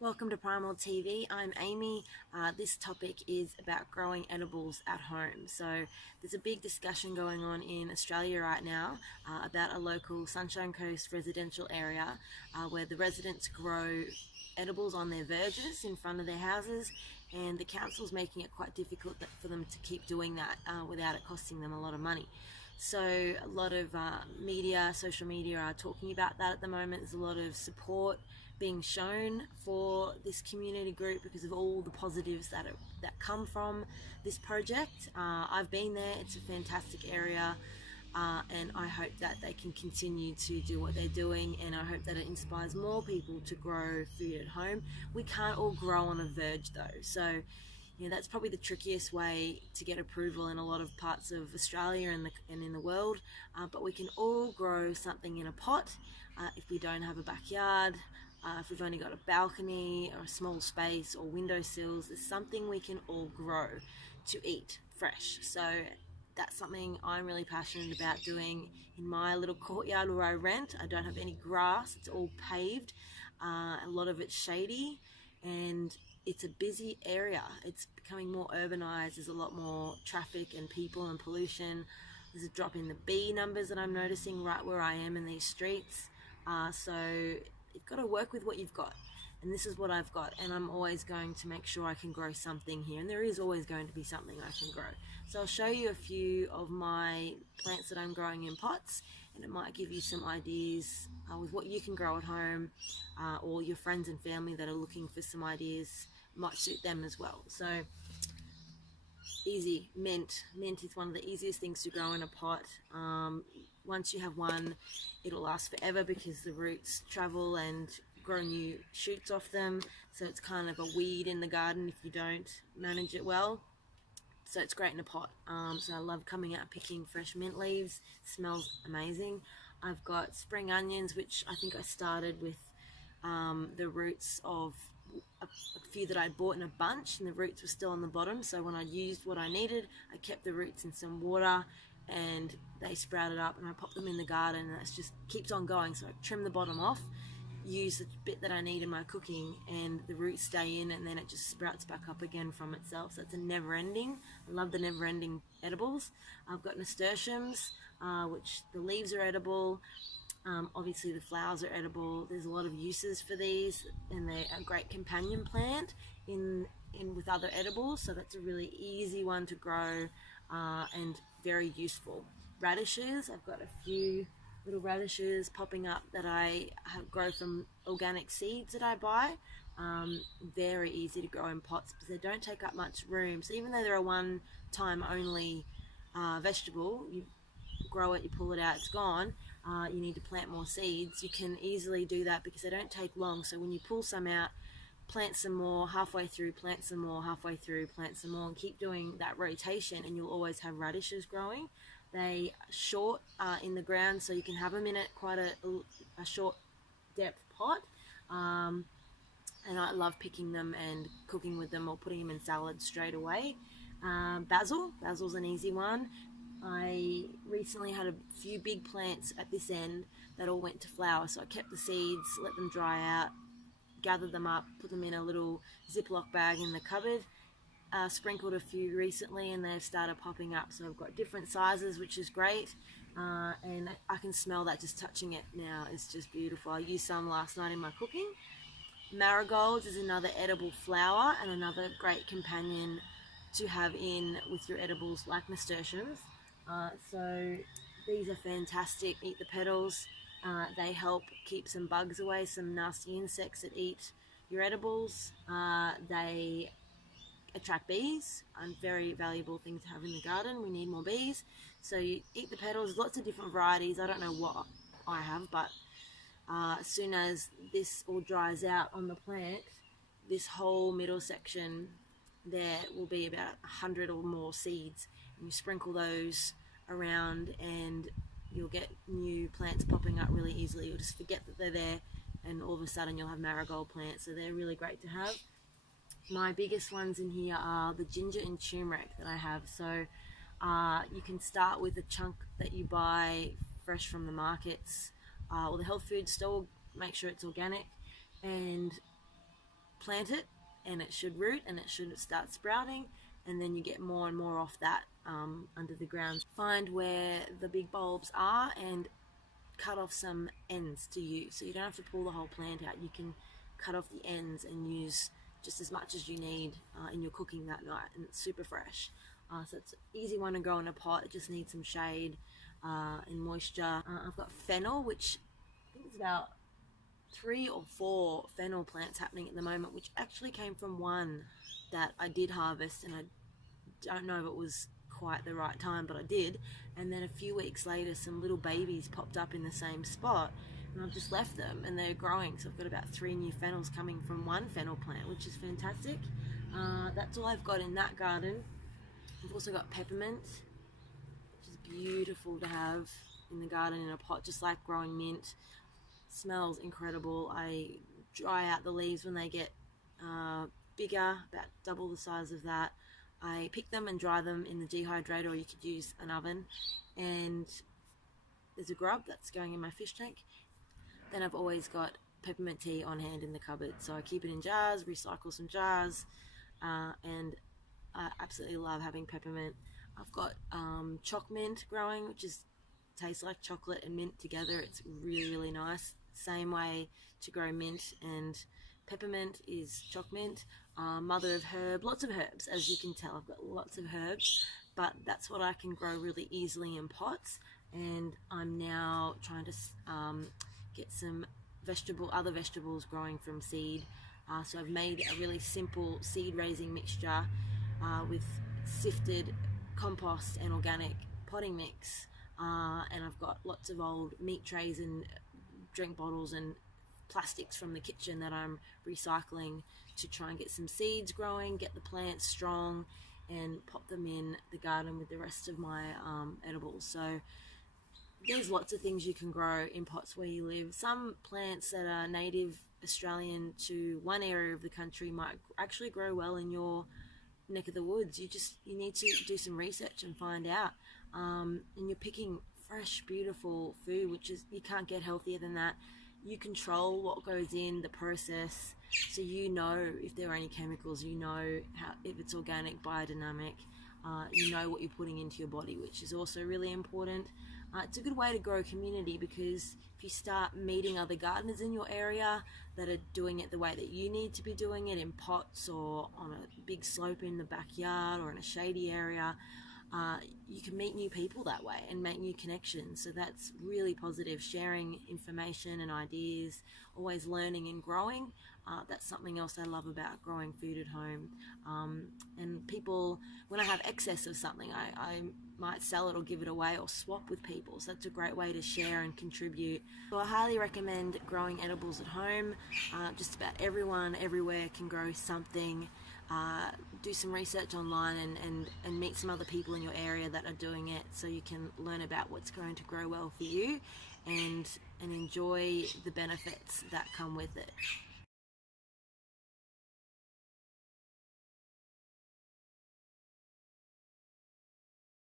Welcome to Primal TV. I'm Amy. This topic is about growing edibles at home. So there's a big discussion going on in Australia right now about a local Sunshine Coast residential area where the residents grow edibles on their verges in front of their houses, and the council's making it quite difficult for them to keep doing that without it costing them a lot of money. So a lot of social media are talking about that at the moment. There's a lot of support being shown for this community group because of all the positives that come from this project. I've been there. It's a fantastic area. And I hope that they can continue to do what they're doing, and I hope that it inspires more people to grow food at home. We can't all grow on a verge though, so that's probably the trickiest way to get approval in a lot of parts of Australia and in the world. But we can all grow something in a pot if we don't have a backyard. If we've only got a balcony or a small space or windowsills, there's something we can all grow to eat fresh. So that's something I'm really passionate about doing in my little courtyard where I rent. I don't have any grass, it's all paved. A lot of it's shady, and it's a busy area. It's becoming more urbanized. There's a lot more traffic and people and pollution. There's a drop in the bee numbers that I'm noticing right where I am in these streets. So you've got to work with what you've got, and this is what I've got, and I'm always going to make sure I can grow something here, and there is always going to be something I can grow. So I'll show you a few of my plants that I'm growing in pots, and it might give you some ideas with what you can grow at home, or your friends and family that are looking for some ideas might suit them as well. So easy. Mint is one of the easiest things to grow in a pot. Once you have one, it'll last forever because the roots travel and grow new shoots off them. So it's kind of a weed in the garden if you don't manage it well. So it's great in a pot. So I love coming out picking fresh mint leaves. It smells amazing. I've got spring onions, which I think I started with the roots of a few that I bought in a bunch, and the roots were still on the bottom. So when I used what I needed, I kept the roots in some water and they sprouted up, and I popped them in the garden, and it just keeps on going. So I trim the bottom off, use the bit that I need in my cooking, and the roots stay in, and then it just sprouts back up again from itself. So it's a never ending. I love the never ending edibles. I've got nasturtiums, which the leaves are edible. Obviously the flowers are edible. There's a lot of uses for these, and they're a great companion plant in with other edibles, so that's a really easy one to grow and very useful. Radishes, I've got a few little radishes popping up that I grow from organic seeds that I buy. Very easy to grow in pots because they don't take up much room. So even though they're a one time only vegetable, you grow it, you pull it out, it's gone. You need to plant more seeds. You can easily do that because they don't take long. So when you pull some out, plant some more, halfway through plant some more, halfway through plant some more, and keep doing that rotation, and you'll always have radishes growing. They are short in the ground, so you can have them in it quite a short depth pot. And I love picking them and cooking with them or putting them in salads straight away. Basil's an easy one. I recently had a few big plants at this end that all went to flower, so I kept the seeds, let them dry out, gathered them up, put them in a little Ziploc bag in the cupboard, sprinkled a few recently, and they've started popping up. So I've got different sizes, which is great, and I can smell that just touching it now. It's just beautiful. I used some last night in my cooking. Marigolds is another edible flower and another great companion to have in with your edibles like nasturtiums. So these are fantastic. Eat the petals. They help keep some bugs away, some nasty insects that eat your edibles. They attract bees, a very valuable thing to have in the garden. We need more bees. So you eat the petals. Lots of different varieties. I don't know what I have, but as soon as this all dries out on the plant, this whole middle section there will be about 100 or more seeds, and you sprinkle those around and you'll get new plants popping up really easily. You'll just forget that they're there, and all of a sudden you'll have marigold plants. So they're really great to have. My biggest ones in here are the ginger and turmeric that I have. So you can start with a chunk that you buy fresh from the markets or the health food store. Make sure it's organic, and plant it and it should root and it should start sprouting, and then you get more and more off that under the ground. Find where the big bulbs are and cut off some ends to use, so you don't have to pull the whole plant out. You can cut off the ends and use just as much as you need in your cooking that night, and it's super fresh. So it's an easy one to grow in a pot. It just needs some shade and moisture. I've got fennel, which I think is about 3 or 4 fennel plants happening at the moment, which actually came from one that I did harvest, and I don't know if it was quite the right time, but I did. And then a few weeks later, some little babies popped up in the same spot, and I've just left them and they're growing. So I've got about 3 new fennels coming from one fennel plant, which is fantastic. That's all I've got in that garden. I've also got peppermint, which is beautiful to have in the garden in a pot, just like growing mint. Smells incredible. I dry out the leaves when they get bigger, about double the size of that. I pick them and dry them in the dehydrator, or you could use an oven. And there's a grub that's going in my fish tank. Then I've always got peppermint tea on hand in the cupboard, so I keep it in jars, recycle some jars, and I absolutely love having peppermint. I've got choc mint growing, which tastes like chocolate and mint together. It's really, really nice. Same way to grow mint and peppermint is choc mint. Mother of herb, lots of herbs, as you can tell. I've got lots of herbs, but that's what I can grow really easily in pots. And I'm now trying to get some other vegetables growing from seed. So I've made a really simple seed raising mixture with sifted compost and organic potting mix. And I've got lots of old meat trays and drink bottles and plastics from the kitchen that I'm recycling to try and get some seeds growing, get the plants strong, and pop them in the garden with the rest of my edibles. So there's lots of things you can grow in pots where you live. Some plants that are native Australian to one area of the country might actually grow well in your neck of the woods. You need to do some research and find out. And you're picking fresh, beautiful food, which is, you can't get healthier than that. You control what goes in the process, so you know if there are any chemicals, you know if it's organic, biodynamic, you know what you're putting into your body, which is also really important. It's a good way to grow a community, because if you start meeting other gardeners in your area that are doing it the way that you need to be doing it, in pots or on a big slope in the backyard or in a shady area, you can meet new people that way and make new connections. So that's really positive. Sharing information and ideas, always learning and growing. That's something else I love about growing food at home. And people, when I have excess of something, I might sell it or give it away or swap with people. So that's a great way to share and contribute. So I highly recommend growing edibles at home. Just about everyone, everywhere can grow something. Do some research online and meet some other people in your area that are doing it, so you can learn about what's going to grow well for you and enjoy the benefits that come with it.